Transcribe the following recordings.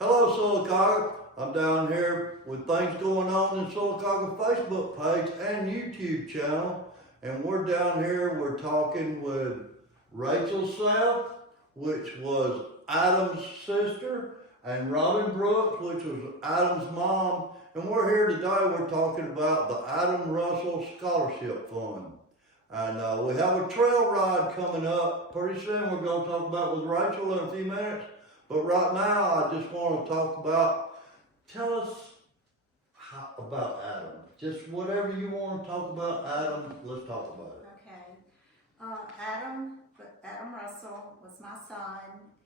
Hello, Sylacauga. I'm down here with things going on in Sylacauga Facebook page and YouTube channel. And we're down here, we're talking with Rachel South, which was Adam's sister, and Robin Brooks, which was Adam's mom. And we're here today, we're talking about the Adam Russell Scholarship Fund. And we have a trail ride coming up pretty soon. We're going to talk about with Rachel in a few minutes. But right now, I just want to talk about, tell us about Adam. Just whatever you want to talk about Adam, let's talk about it. Okay. Adam Russell was my son.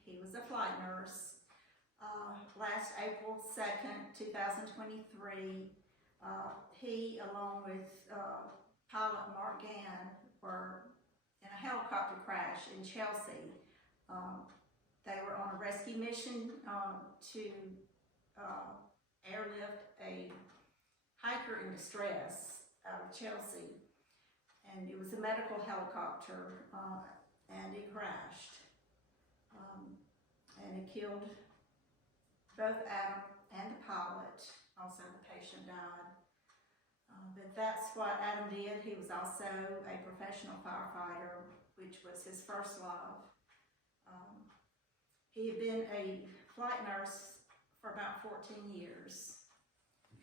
He was a flight nurse. Last April 2nd, 2023, he, along with pilot Mark Gann, were in a helicopter crash in Chelsea. They were on a rescue mission to airlift a hiker in distress out of Chelsea. And it was a medical helicopter, and it crashed. And it killed both Adam and the pilot. Also, the patient died. But that's what Adam did. He was also a professional firefighter, which was his first love. He had been a flight nurse for about 14 years.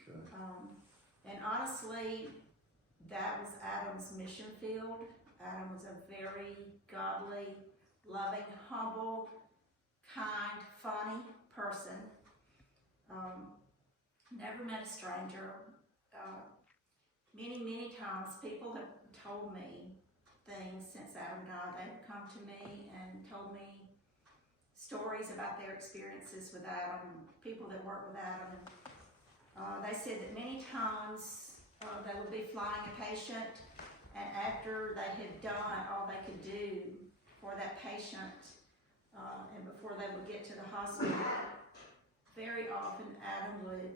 Okay. And honestly, that was Adam's mission field. Adam was a very godly, loving, humble, kind, funny person. Never met a stranger. Many times people have told me things since Adam died. They've come to me and told me stories about their experiences with Adam, people that work with Adam. They said that many times they would be flying a patient, and after they had done all they could do for that patient, and before they would get to the hospital, very often Adam would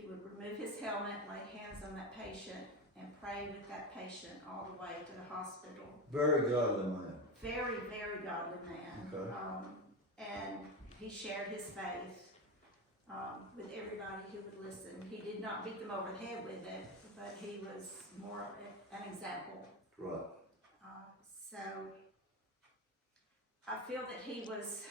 remove his helmet, lay hands on that patient, and pray with that patient all the way to the hospital. Very godly man. Very godly man. Okay. And he shared his faith with everybody who would listen. He did not beat them over the head with it, but he was more an example. Right. So I feel that he was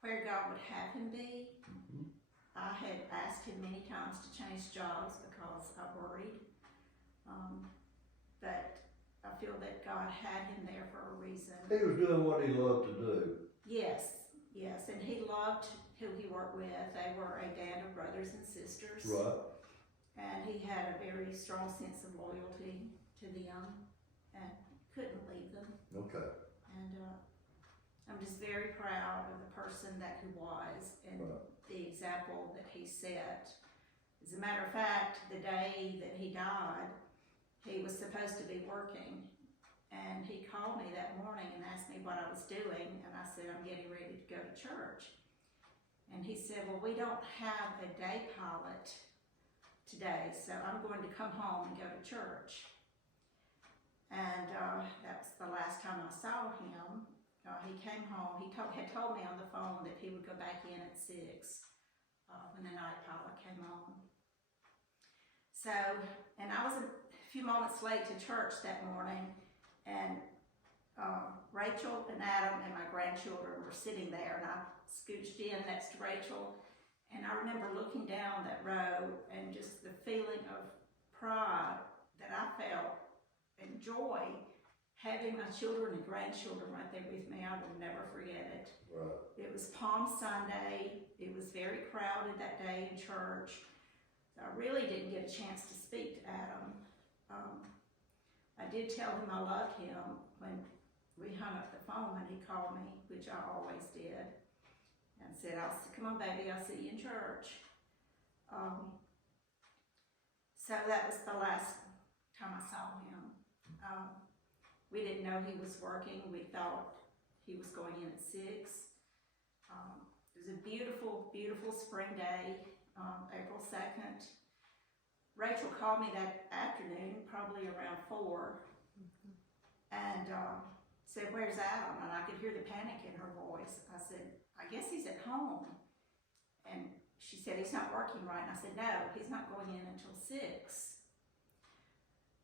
where God would have him be. Mm-hmm. I had asked him many times to change jobs because I worried. But I feel that God had him there for a reason. He was doing what he loved to do. Yes, and he loved who he worked with. They were a band of brothers and sisters. Right. And he had a very strong sense of loyalty to them and couldn't leave them. Okay. And I'm just very proud of the person that he was and the example that he set. As a matter of fact, the day that he died, he was supposed to be working. And he called me that morning and asked me what I was doing, and I said, I'm getting ready to go to church. And he said, well, we don't have a day pilot today, so I'm going to come home and go to church. And that was the last time I saw him. He came home, he had told me on the phone that he would go back in at 6 when the night pilot came on. So, and I was a few moments late to church that morning, and Rachel and Adam and my grandchildren were sitting there, and I scooched in next to Rachel, and I remember looking down that row and just the feeling of pride that I felt and joy having my children and grandchildren right there with me. I will never forget it. Right. It was Palm Sunday. It was very crowded that day in church. So I really didn't get a chance to speak to Adam. I did tell him I loved him when we hung up the phone and he called me, which I always did, and said, come on baby, I'll see you in church. So that was the last time I saw him. We didn't know he was working. We thought he was going in at 6. It was a beautiful spring day, April 2nd. Rachel called me that afternoon, probably around 4, and said, where's Adam? And I could hear the panic in her voice. I said, I guess he's at home. she said, he's not working right. And I said, no, he's not going in until 6.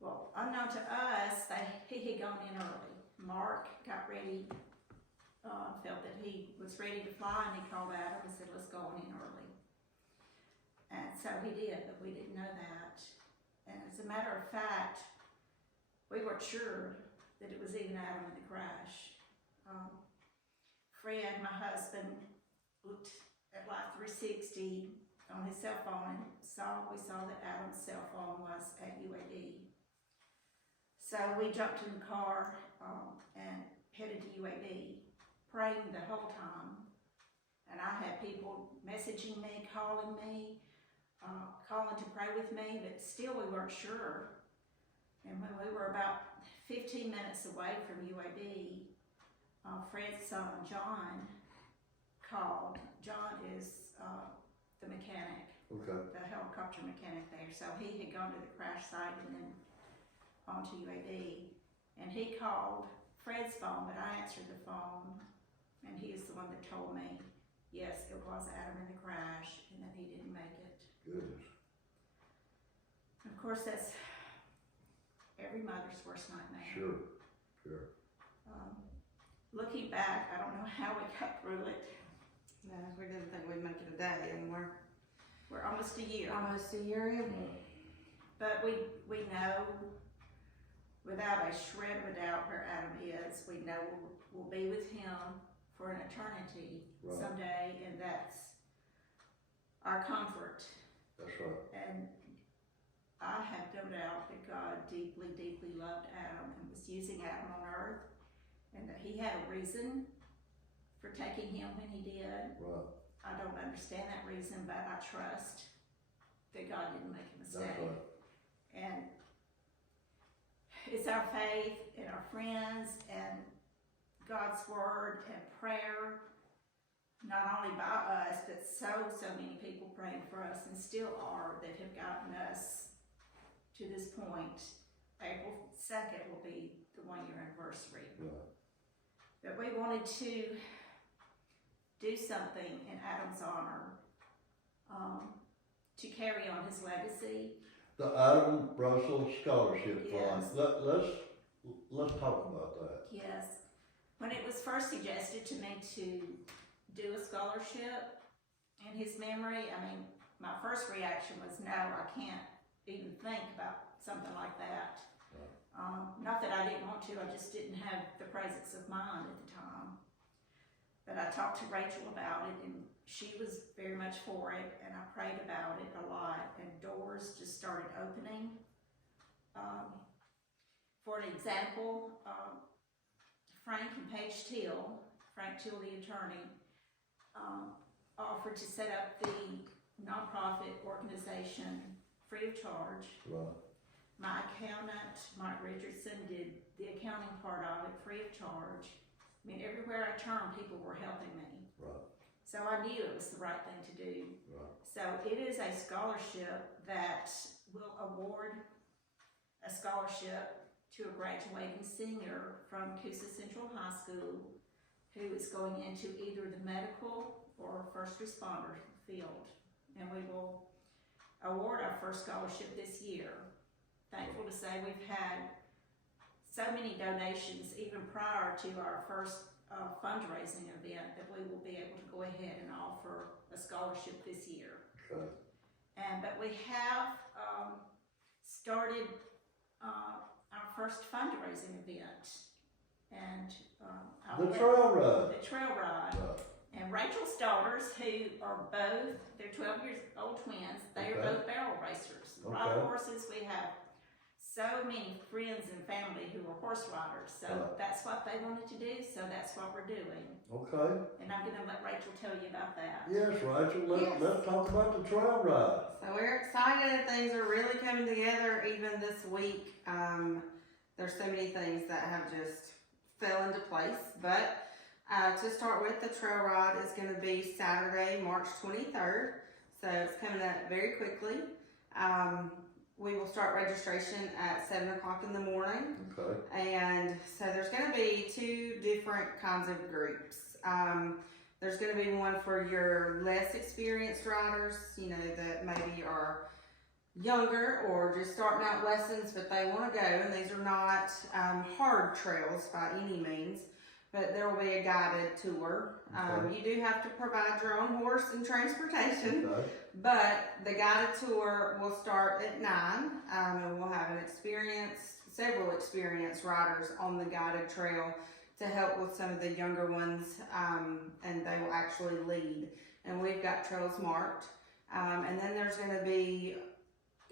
Well, unknown to us, he had gone in early. Mark got ready, felt that he was ready to fly, and he called Adam and said, let's go on in early. And so he did, but we didn't know that. And as a matter of fact, we weren't sure that it was even Adam in the crash. Fred, my husband, looked at Life 360 on his cell phone and we saw that Adam's cell phone was at UAD. So we jumped in the car and headed to UAD, praying the whole time. And I had people messaging me, calling to pray with me, but still we weren't sure. And when we were about 15 minutes away from UAD, Fred's son, John, called. John is the mechanic, the helicopter mechanic there. So he had gone to the crash site and then on to UAD. And he called Fred's phone, but I answered the phone, and he is the one that told me, yes, it was Adam in the crash, and that he didn't make it. Goodness. Of course, that's every mother's worst nightmare. Sure. Looking back, I don't know how we got through it. No, we didn't think we'd make it a day, and We're almost a year. almost a year in. But we know without a shred of a doubt where Adam is. We know we'll be with him for an eternity someday, and that's our comfort. That's right. And I have no doubt that God deeply, deeply loved Adam and was using Adam on earth, and that he had a reason for taking him when he did. Right. I don't understand that reason, but I trust that God didn't make a mistake. That's right. And it's our faith and our friends and God's word and prayer, not only by us, but so many people praying for us and still are, that have gotten us to this point. April 2nd will be the 1-year anniversary. Right. But we wanted to do something in Adam's honor, to carry on his legacy. The Adam Russell Scholarship Fund. Yes. Let's talk about that. Yes. When it was first suggested to me to do a scholarship in his memory, I mean, my first reaction was, no, I can't even think about something like that. Not that I didn't want to, I just didn't have the presence of mind at the time. But I talked to Rachel about it, and she was very much for it, and I prayed about it a lot, and doors just started opening. For an example, Frank and Paige Till, Frank Till, the attorney, offered to set up the nonprofit organization free of charge. Right. My accountant, Mike Richardson, did the accounting part of it free of charge. I mean, everywhere I turned, people were helping me. Right. So I knew it was the right thing to do. Right. So it is a scholarship that will award a scholarship to a graduating senior from Coosa Central High School who is going into either the medical or first responder field. And we will award our first scholarship this year. Thankful to say we've had so many donations even prior to our first fundraising event that we will be able to go ahead and offer a scholarship this year. Okay. But we have started our first fundraising event, and The trail ride. The trail ride. Right. And Rachel's daughters, who are both, they're 12 years old twins, they are Okay. both barrel racers. Okay. Ride horses, we have so many friends and family who are horse riders, so Right. that's what they wanted to do, so that's what we're doing. Okay. And I'm gonna let Rachel tell you about that. Yes, Rachel, Yes. let's talk about the trail ride. So we're excited. Things are really coming together even this week. There's so many things that have just fell into place. But to start with, the trail ride is going to be Saturday, March 23rd. So it's coming up very quickly. We will start registration at 7 o'clock in the morning. Okay. And so there's going to be 2 different kinds of groups. There's going to be one for your less experienced riders, you know, that maybe are younger or just starting out lessons, but they want to go. And these are not hard trails by any means, but there will be a guided tour. Okay. You do have to provide your own horse and transportation, Okay. but the guided tour will start at 9, and we'll have several experienced riders on the guided trail to help with some of the younger ones, and they will actually lead. And we've got trails marked. And then there's going to be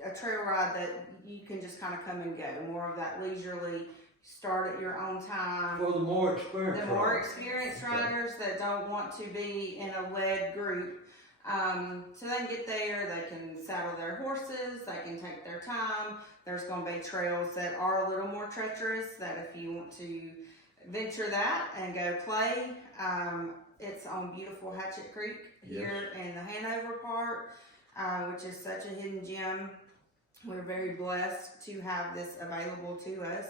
a trail ride that you can just kind of come and go, more of that leisurely, start at your own time. For the more experienced The more riders. experienced Okay. riders that don't want to be in a led group. So they can get there, they can saddle their horses, they can take their time. There's going to be trails that are a little more treacherous, that if you want to venture that and go play, it's on beautiful Hatchet Creek here in the Hanover part, which is such a hidden gem. We're very blessed to have this available to us.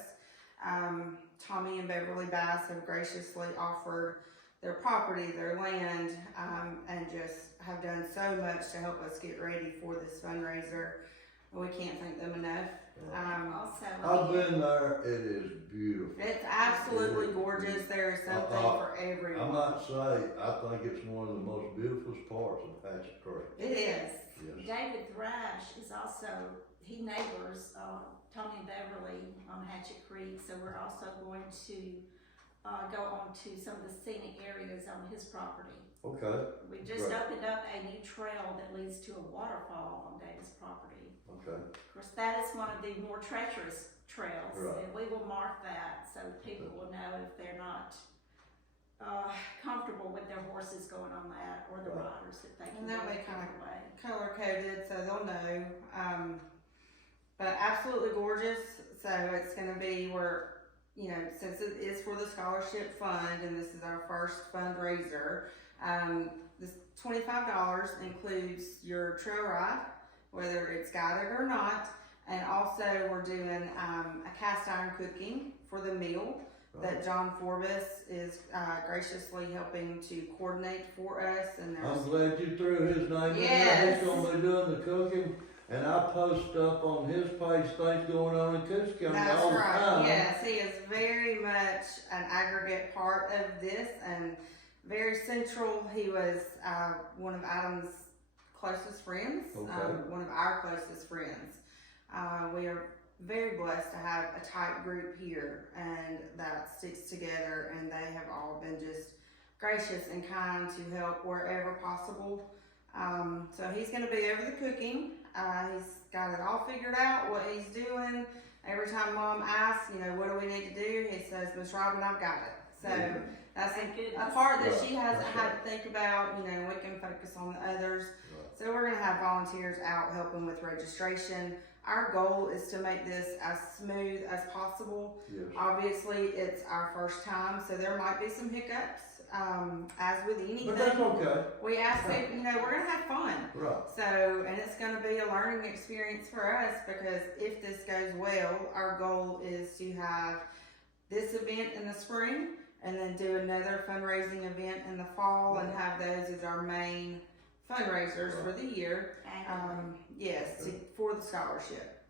Tommy and Beverly Bass have graciously offered their property, their land, and just have done so much to help us get ready for this fundraiser. We can't thank them enough. Also, I've been there, it is beautiful. It's absolutely gorgeous. There is something for I everyone. might say, I think it's one of the most beautiful parts of Hatchet Creek. It is. Yes. David Thrash is also, he neighbors Tony and Beverly on Hatchet Creek, so we're also going to go on to some of the scenic areas on his property. Okay. We just Right. opened up a new trail that leads to a waterfall on David's property. Okay. Of course, that is one of the more treacherous trails, Right. and we will mark that so people will know if they're not comfortable with their horses going on that, or the Right. riders, if they can And go that way a kinda different way. Color coded, so they'll know. But absolutely gorgeous. So it's going to be where, you know, since it is for the scholarship fund and this is our first fundraiser, this $25 includes your trail ride, whether it's guided or not. And also we're doing a cast iron cooking for the meal that John Forbes is graciously helping to coordinate for us. And I'm glad you threw his name in there. Yes. He's gonna be doing the cooking, and I post stuff on his page, things going on in Coos County That's all the right. time. Yes, he is very much an aggregate part of this and very central. He was one of Adam's closest friends, Okay. one of our closest friends. We are very blessed to have a tight group here and that sticks together, and they have all been just gracious and kind to help wherever possible. So he's going to be over the cooking. He's got it all figured out, what he's doing. Every time Mom asks, you know, what do we need to do? He says, Miss Robin, I've got it. So that's Thank a goodness. part that Right. she hasn't That's had right. to think about. You know, we can focus on the others. Right. So we're going to have volunteers out helping with registration. Our goal is to make this as smooth as possible. Yes. Obviously, it's our first time, so there might be some hiccups, as with anything. But that's okay. We ask that, you know, we're gonna have fun. Right. So, and it's gonna be a learning experience for us, because if this goes well, our goal is to have this event in the spring and then do another fundraising event in the fall and have those as our main fundraisers for the year. Yes, for the scholarship.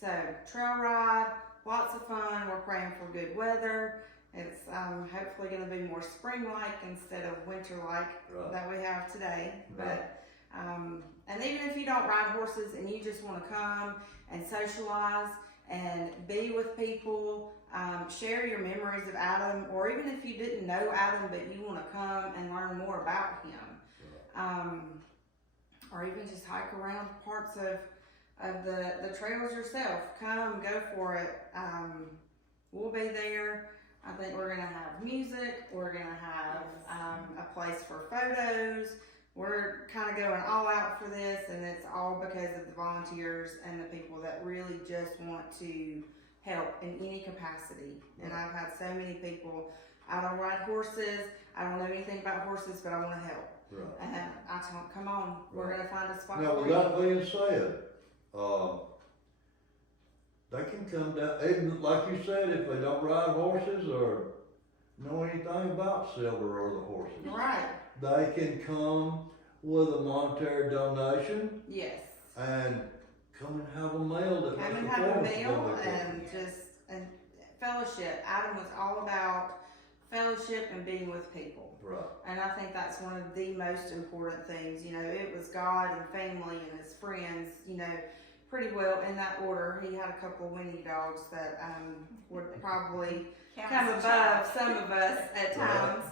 So trail ride, lots of fun. We're praying for good weather. It's hopefully going to be more spring-like instead of winter-like that we have today. But and even if you don't ride horses and you just want to come and socialize and be with people, share your memories of Adam, or even if you didn't know Adam but you want to come and learn more about him. Or even just hike around parts of the trails yourself. Come, go for it. We'll be there. I think we're gonna have music. We're gonna have a place for photos. We're kind of going all out for this, and it's all because of the volunteers and the people that really just want to help in any capacity. And I've had so many people, I don't ride horses, I don't know anything about horses, but I want to help. Right. And I tell them, come on, we're going to find a spot Now, for with you. that being said, they can come down, even like you said, if they don't ride horses, or know anything about silver or the horses. Right. They can come with a monetary donation Yes. and come and have a meal that Come makes and the have a forest meal go with and fellowship. Adam was all about fellowship and being with people. Right. And I think that's one of the most important things. You know, it was God and family and his friends, you know, pretty well in that order. He had a couple of Winnie dogs that would probably come above some of us at times.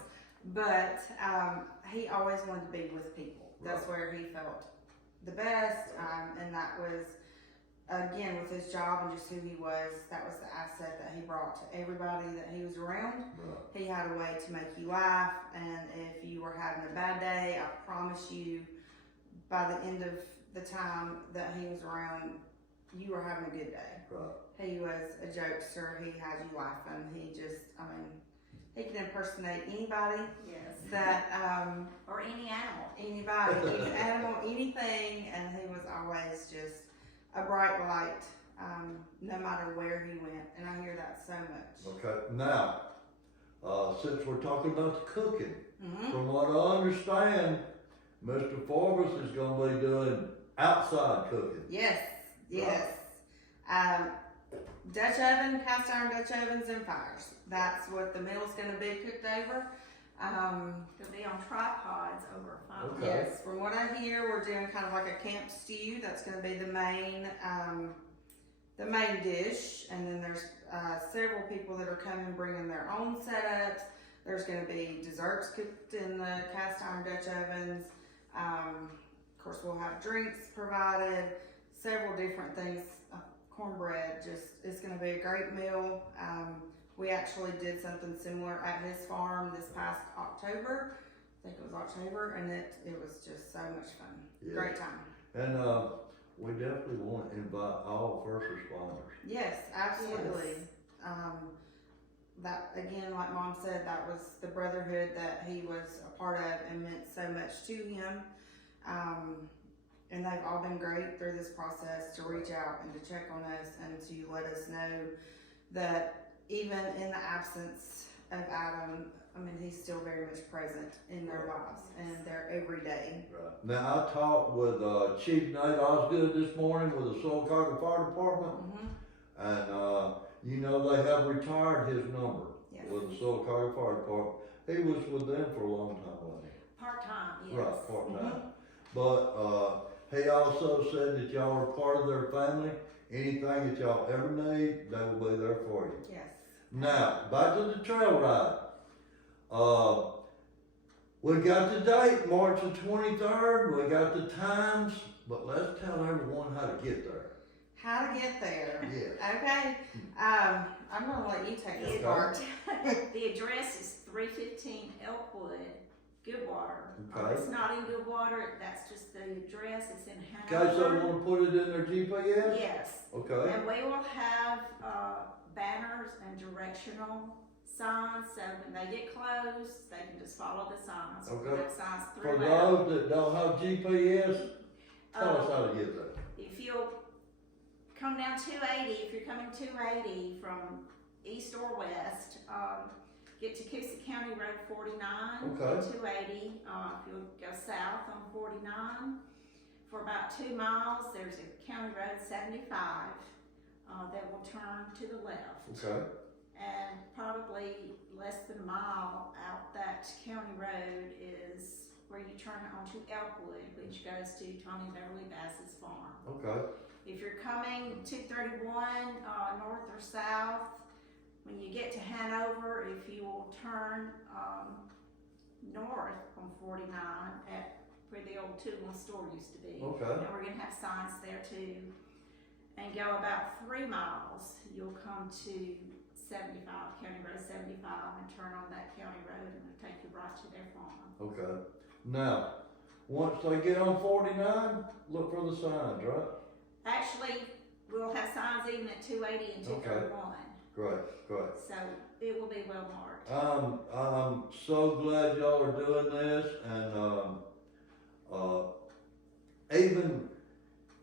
But he always wanted to be with people. That's where he felt the best. And that was, again, with his job and just who he was, that was the asset that he brought to everybody that he was around. He had a way to make you laugh, and if you were having a bad day, I promise you, by the end of the time that he was around, you were having a good day. He was a jokester. He had you laughing. He just, I mean, he could impersonate anybody. Yes. That, or any animal. anybody, any animal, anything, and he was always just a bright light, no matter where he went, and I hear that so much. Okay, now, since we're talking about the cooking, Mm-hmm. from what I understand, Mr. Forbes is gonna be doing outside cooking. Yes, yes. Dutch oven, cast iron Dutch ovens, and fires. That's what the meal's gonna be cooked over. It'll be on tripods over a fire. Okay. Yes, from what I hear, we're doing kind of like a camp stew. That's going to be the main dish, and then there's several people that are coming bringing their own setups. There's going to be desserts cooked in the cast iron Dutch ovens. Of course, we'll have drinks provided. Several different things. Cornbread. It's going to be a great meal. We actually did something similar at his farm this past October. I think it was October, and it was just so much fun. Yeah. Great time. And we definitely want to invite all first responders. Yes, absolutely. That again, like Mom said, that was the brotherhood that he was a part of and meant so much to him. And they've all been great through this process to reach out and to check on us and to let us know that even in the absence of Adam, I mean, he's still very much present in their lives and their everyday. Right. Now, I talked with Chief Nate Osgood this morning with the Silicaca Fire Department, Mm-hmm. and you know they have retired his number Yes. with the Silicaca Fire Department. He was with them for a long time, wasn't he? Part-time, yes. Right, part-time. Mm-hmm. But he also said that y'all are part of their family. Anything that y'all ever need, they will be there for you. Yes. Now, back to the trail ride. We got the date, March the 23rd. We got the times, but let's tell everyone how to get there. How to get there. Yes. Okay. I'm gonna let you take this Okay. part. The address is 315 Elkwood, Goodwater. Okay. It's not in Goodwater, that's just the address, it's in In case they Hanover. want to put it in their GPS? Yes, Okay. and we will have banners and directional signs, so when they get close, they can just follow the signs. We Okay. have signs For throughout. those that don't have GPS, tell us how to get there. If you'll come down 280, if you're coming 280 from east or west, get to Coosa County Road 49, Okay. 280. If you'll go south on 49, for about 2 miles, there's a County Road 75 that will turn to the left. Okay. And probably less than a mile out that county road is where you turn onto Elkwood, which goes to Tony Beverly Bass's farm. Okay. If you're coming 231 north or south, when you get to Hanover, if you will turn north on 49 at where the old two-in-one store used to be. Okay. And we're gonna have signs there too. And go about 3 miles, you'll come to 75, County Road 75, and turn on that county road and it'll take you right to their farm. Okay. Now, once they get on 49, look for the signs, right? Actually, we'll have signs even at 280 and 231. Great, great. So it will be well marked. I'm so glad y'all are doing this, and even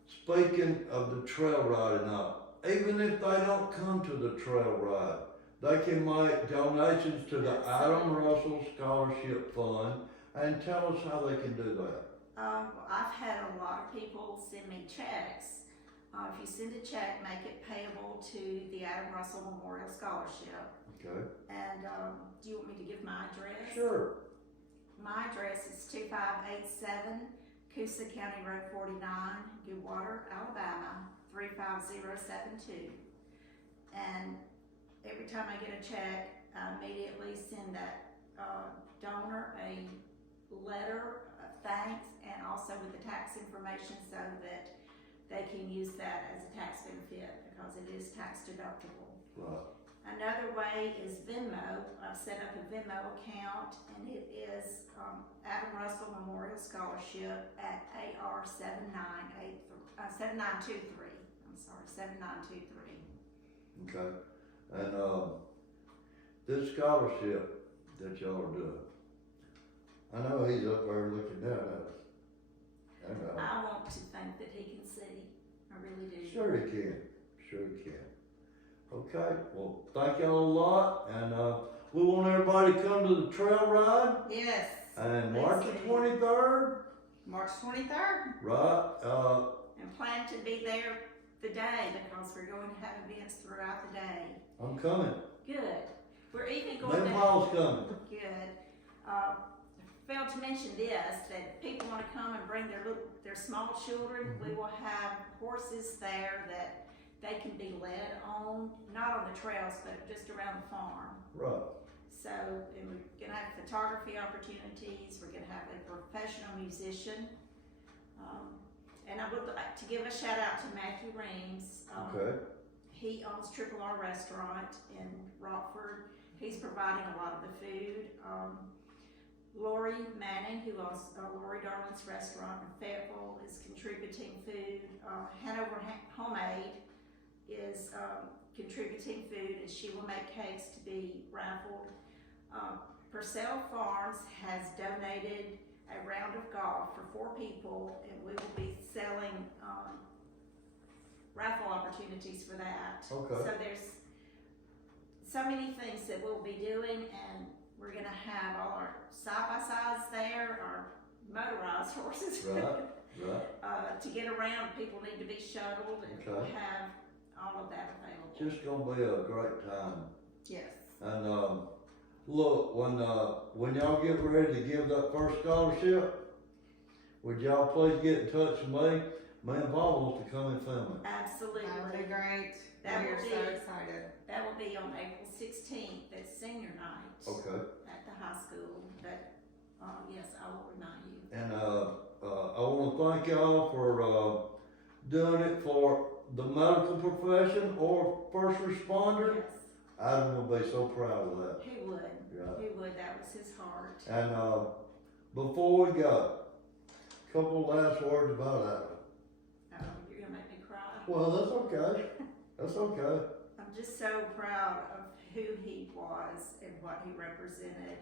speaking of the trail riding up, even if they don't come to the trail ride, they can make donations to the Adam Russell Scholarship Fund, and tell us how they can do that. I've had a lot of people send me checks. If you send a check, make it payable to the Adam Russell Memorial Scholarship. Okay. And do you want me to give my address? Sure. My address is 2587 Coosa County Road 49, Goodwater, Alabama 35072. And every time I get a check, I immediately send that donor a letter of thanks and also with the tax information so that they can use that as a tax benefit because it is tax deductible. Right. Another way is Venmo. I've set up a Venmo account and it is Adam Russell Memorial Scholarship at AR 7923. I'm sorry, 7923. Okay. And this scholarship that y'all are doing, I know he's up there looking down at us. And, I want to think that he can see. I really do. sure he can. Sure he can. Okay, well, thank y'all a lot, and we want everybody to come to the trail ride, Yes. and Please March the do. 23rd, March 23rd. right? And plan to be there the day because we're going to have events throughout the day. I'm coming. Good. We're even Me going and to. Paul's coming. Good. Failed to mention this, that if people want to come and bring their small children, we will have horses there that they can be led on, not on the trails, but just around the farm. Right. So, and we're gonna have photography opportunities, we're gonna have a professional musician. And I would like to give a shout out to Matthew Reams. Okay. He owns Triple R Restaurant in Rockford. He's providing a lot of the food. Lori Manning, who owns Lori Darling's Restaurant in Fayetteville, is contributing food. Hanover Homemade is contributing food, and she will make cakes to be raffled. Purcell Farms has donated a round of golf for 4 people, and we will be selling raffle opportunities for that. Okay. So there's so many things that we'll be doing, and we're gonna have all our side-by-sides there, our motorized horses. Right. To get around, people need to be shuttled, and we'll Okay. have all of that available. Just gonna be a great time. Yes. And look, when y'all get ready to give that first scholarship, would y'all please get in touch with me? Me and Paul wants to come and film it. Absolutely. That would be great. That We are will so be- excited. That will be on April 16th, that's senior night Okay. at the high school, but, yes, I will remind you. And I want to thank y'all for doing it for the medical profession or first responder. Yes, Adam will be so proud of that. he would, Yeah. he would, that was his heart. And before we go, couple last words about Adam. Oh, you're gonna make me cry. Well, that's okay. That's okay. I'm just so proud of who he was and what he represented.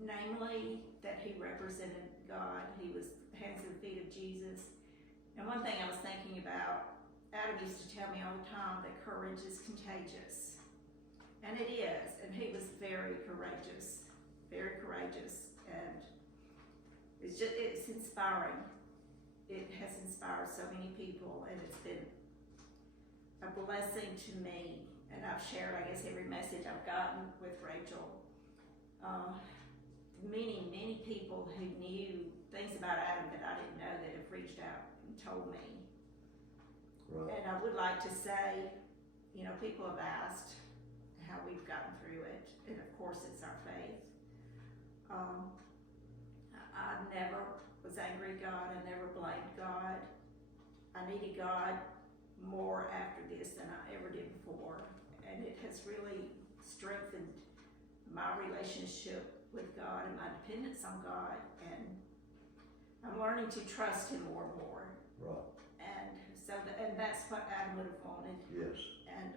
Namely, that he represented God. He was hands and feet of Jesus. And one thing I was thinking about, Adam used to tell me all the time that courage is contagious. And it is. And he was very courageous. Very courageous. And it's inspiring. It has inspired so many people, and it's been a blessing to me. And I've shared, I guess, every message I've gotten with Rachel. Many people who knew things about Adam that I didn't know that have reached out and told me. Right. And I would like to say, people have asked how we've gotten through it, and of course it's our faith. I never was angry at God, I never blamed God. I needed God more after this than I ever did before, and it has really strengthened my relationship with God and my dependence on God, and I'm learning to trust Him more and more. Right. And so, and that's what Adam would have wanted, Yes. and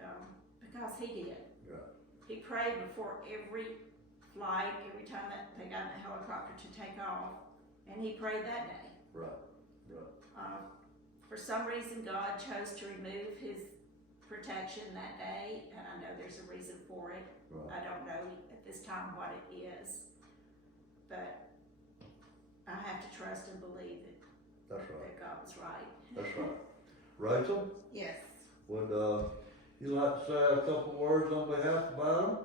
because he did. Right. He prayed before every flight, every time that they got in the helicopter to take off, and he prayed that day. Right. Right. For some reason, God chose to remove his protection that day, and I know there's a reason for it. Right. I don't know at this time what it is, but I have to trust and believe That's right. that God was right. That's right. Rachel, Yes. would you like to say a couple words on behalf of Adam?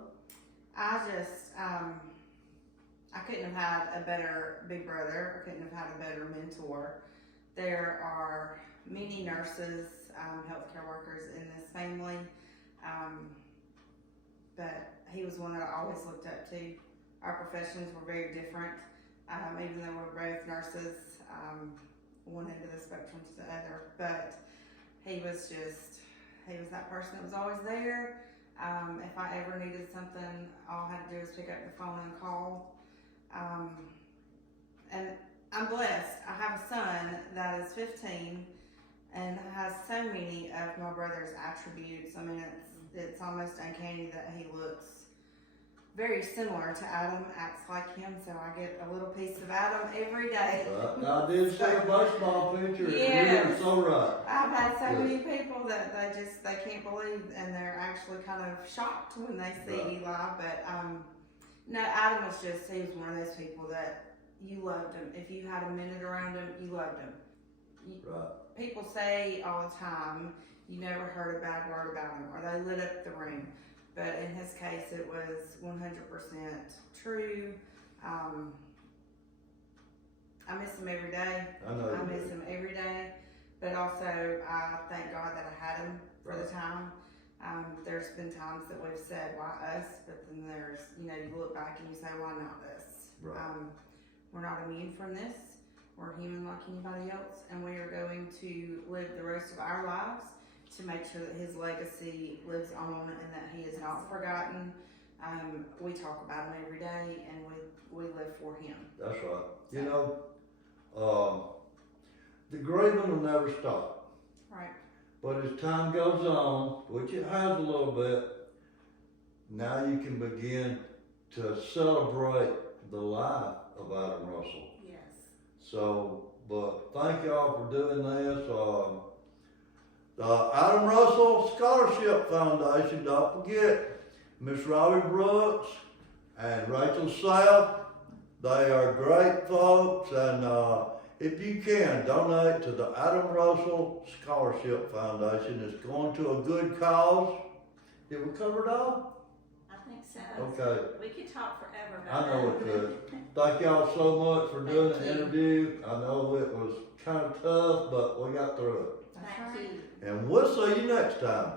I just, I couldn't have had a better big brother. I couldn't have had a better mentor. There are many nurses, healthcare workers in this family, but he was one that I always looked up to. Our professions were very different, even though we're both nurses, one end of the spectrum to the other, but he was that person that was always there. If I ever needed something, all I had to do was pick up the phone and call. And I'm blessed. I have a son that is 15 and has so many of my brother's attributes. I mean, it's almost uncanny that he looks very similar to Adam, acts like him, so I get a little piece of Adam every day. I did see a baseball picture. Yes. You were so right. I've had so many people that they can't believe, and they're actually kind of shocked when they see Right. Eli. But no, Adam was he was one of those people that you loved him. If you had a minute around him, you loved him. Right. People say all the time, you never heard a bad word about him, or they lit up the room. But in his case, it was 100% true. I miss him every day. I know I you miss do. him every day, but also I thank God that I had him for the time. There's been times that we've said, why us? But then there's, you look back and you say, why not us? Right. We're not immune from this. We're human like anybody else, and we are going to live the rest of our lives to make sure that his legacy lives on and that he is not forgotten. We talk about him every day, and we live for him. That's right. The grieving will never stop. Right. But as time goes on, which it has a little bit, now you can begin to celebrate the life of Adam Russell. Yes. So, but thank y'all for doing this. The Adam Russell Scholarship Foundation, don't forget, Miss Robbie Brooks and Rachel South, they are great folks, and if you can, donate to the Adam Russell Scholarship Foundation. It's going to a good cause. Did we cover it all? I think so. Okay. We could talk forever I about know that. it could. Thank y'all so much for doing Thank the you. interview. I know it was kind of tough, but we got through it. That's Thank right. you. And we'll see you next time.